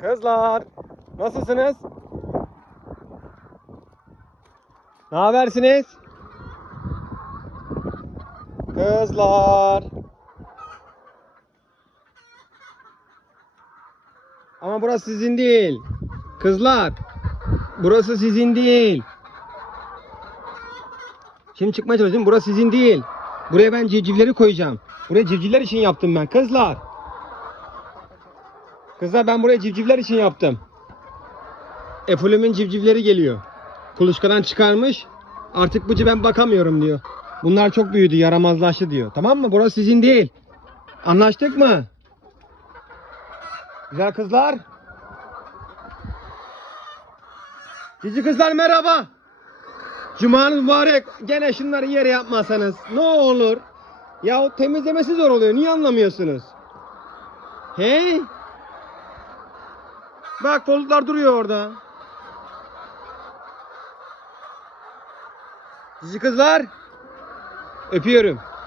Kızlar, nasılsınız? Ne habersiniz? Kızlar. Ama burası sizin değil. Kızlar. Burası sizin değil. Şimdi çıkmaya çalışıyorum. Burası sizin değil. Buraya ben civcivleri koyacağım. Buraya civcivler için yaptım ben. Kızlar. Kızlar ben buraya civcivler için yaptım. Efulüm'ün civcivleri geliyor. Kuluçkadan çıkarmış. Artık bu ben bakamıyorum diyor. Bunlar çok büyüdü, yaramazlaştı diyor. Tamam mı? Burası sizin değil. Anlaştık mı? Güzel kızlar. Cici kızlar merhaba. Cumanız mübarek. Gene şunları yere yapmasanız ne olur. Ya temizlemesi zor oluyor. Niye anlamıyorsunuz? Hey. Bak koltuklar duruyor orada. Cici kızlar. Öpüyorum.